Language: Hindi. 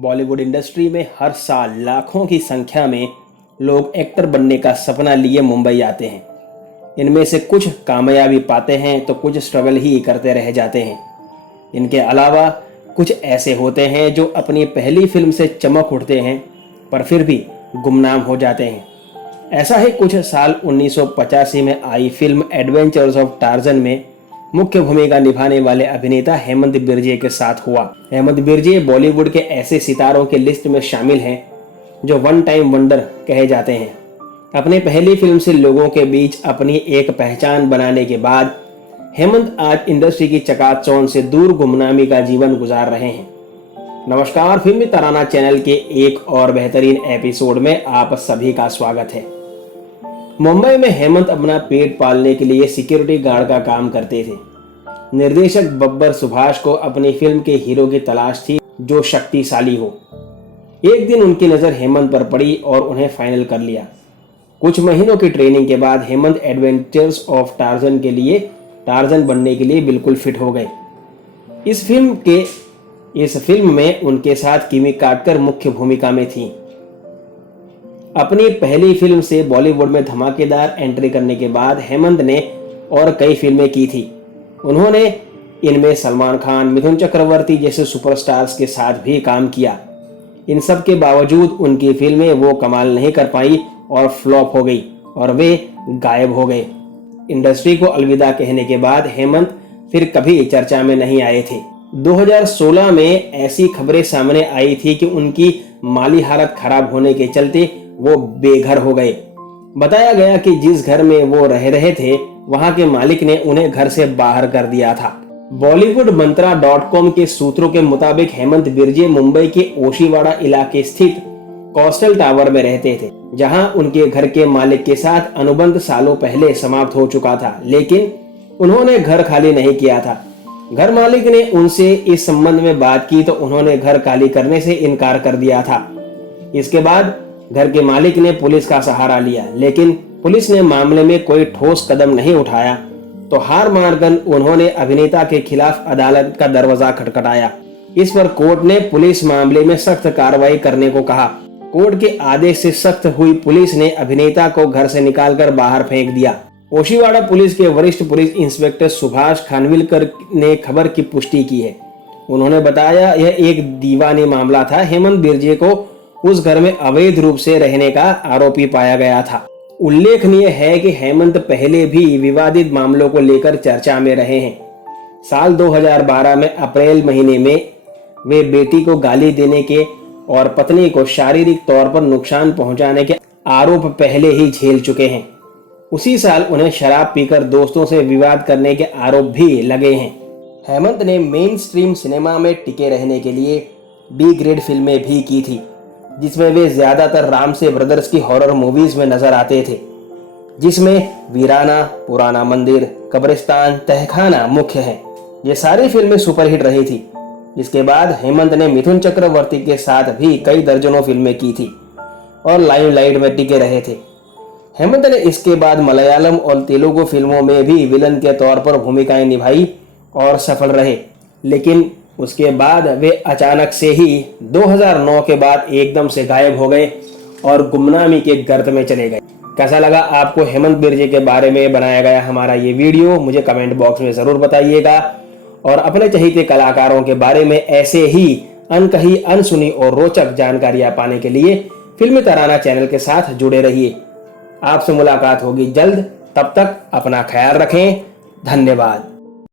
बॉलीवुड इंडस्ट्री में हर साल लाखों की संख्या में लोग एक्टर बनने का सपना लिए मुंबई आते हैं। इनमें से कुछ कामयाबी पाते हैं तो कुछ स्ट्रगल ही करते रह जाते हैं। इनके अलावा कुछ ऐसे होते हैं जो अपनी पहली फिल्म से चमक उठते हैं पर फिर भी गुमनाम हो जाते हैं। ऐसा ही कुछ साल 1985 में आई फिल्म एडवेंचर्स ऑफ टार्जन में मुख्य भूमिका निभाने वाले अभिनेता हेमंत बिर्जे के साथ हुआ। हेमंत बिर्जे बॉलीवुड के ऐसे सितारों के लिस्ट में शामिल हैं जो वन टाइम वंडर कहे जाते हैं। अपनी पहली फिल्म से लोगों के बीच अपनी एक पहचान बनाने के बाद हेमंत आज इंडस्ट्री की चकाचौंध से दूर गुमनामी का जीवन गुजार रहे हैं। नमस्कार, फिल्मी तराना चैनल के एक और बेहतरीन एपिसोड में आप सभी का स्वागत है। मुंबई में हेमंत अपना पेट पालने के लिए सिक्योरिटी गार्ड का काम करते थे। निर्देशक बब्बर सुभाष को अपनी फिल्म के हीरो की तलाश थी जो शक्तिशाली हो। एक दिन उनकी नज़र हेमंत पर पड़ी और उन्हें फाइनल कर लिया। कुछ महीनों की ट्रेनिंग के बाद हेमंत एडवेंचर्स ऑफ टार्जन के लिए टार्जन बनने के लिए बिल्कुल फिट हो गए। इस फिल्म में उनके साथ किमी काटकर मुख्य भूमिका में थी। अपनी पहली फिल्म से बॉलीवुड में धमाकेदार एंट्री करने के बाद हेमंत ने और कई फिल्में की थी। उन्होंने इनमें सलमान खान, मिथुन चक्रवर्ती जैसे सुपरस्टार्स के साथ भी काम किया। इन सब के बावजूद उनकी फिल्में वो कमाल नहीं कर पाई और फ्लॉप हो गई और वे गायब हो गए। इंडस्ट्री को अलविदा कहने के बाद हेमंत फिर कभी चर्चा में नहीं आए थे। 2016 में ऐसी खबरें सामने आई थी कि उनकी माली हालत खराब होने के चलते वो बेघर हो गए। बताया गया कि जिस घर में वो रह रहे थे वहां के मालिक ने उन्हें घर से बाहर कर दिया था। बॉलीवुड मंत्रा.com के सूत्रों के मुताबिक हेमंत बिर्जे मुंबई के ओशीवाड़ा इलाके स्थित कोस्टल टावर में रहते थे, जहां उनके घर के मालिक के साथ अनुबंध सालों पहले समाप्त हो चुका था, लेकिन उन्होंने घर खाली नहीं किया था। घर मालिक ने उनसे इस संबंध में बात की तो उन्होंने घर खाली करने से इनकार कर दिया था। इसके बाद घर के मालिक ने पुलिस का सहारा लिया, लेकिन पुलिस ने मामले में कोई ठोस कदम नहीं उठाया तो हार मानकर उन्होंने अभिनेता के खिलाफ अदालत का दरवाजा खटखटाया। इस पर कोर्ट ने पुलिस मामले में सख्त कार्रवाई करने को कहा। कोर्ट के आदेश से सख्त हुई पुलिस ने अभिनेता को घर से निकालकर बाहर फेंक दिया। ओशीवाड़ा पुलिस के वरिष्ठ पुलिस इंस्पेक्टर सुभाष खानविलकर ने खबर की पुष्टि की है। उन्होंने बताया यह एक दीवानी मामला था। हेमंत बिर्जे को उस घर में अवैध रूप से रहने का आरोपी पाया गया था। उल्लेखनीय है कि हेमंत पहले भी विवादित मामलों को लेकर चर्चा में रहे हैं। साल 2012 में अप्रैल महीने में वे बेटी को गाली देने के और पत्नी को शारीरिक तौर पर नुकसान पहुंचाने के आरोप पहले ही झेल चुके हैं। उसी साल उन्हें शराब पीकर दोस्तों से विवाद करने के आरोप भी लगे हैं। हेमंत ने मेन स्ट्रीम सिनेमा में टिके रहने के लिए बी ग्रेड फिल्में भी की थी, जिसमें वे ज्यादातर रामसे ब्रदर्स की हॉरर मूवीज में नजर आते थे, जिसमें वीराना, पुराना मंदिर, कब्रिस्तान, तहखाना मुख्य हैं। ये सारी फिल्में सुपरहिट रही थी। इसके बाद हेमंत ने मिथुन चक्रवर्ती के साथ भी कई दर्जनों फिल्में की थी और लाइमलाइट में टिके रहे थे। हेमंत ने इसके बाद मलयालम और तेलुगु फिल्मों में भी विलन के तौर पर भूमिकाएं निभाई और सफल रहे, लेकिन उसके बाद वे अचानक से ही 2009 के बाद एकदम से गायब हो गए और गुमनामी के गर्त में चले गए। कैसा लगा आपको हेमंत बिर्जे के बारे में बनाया गया हमारा ये वीडियो? मुझे कमेंट बॉक्स में ज़रूर बताइएगा और अपने चहेते कलाकारों के बारे में ऐसे ही अनकही, अनसुनी और रोचक जानकारियां पाने के लिए फिल्मी तराना चैनल के साथ जुड़े रहिए। आपसे मुलाकात होगी जल्द। तब तक अपना ख्याल रखें। धन्यवाद।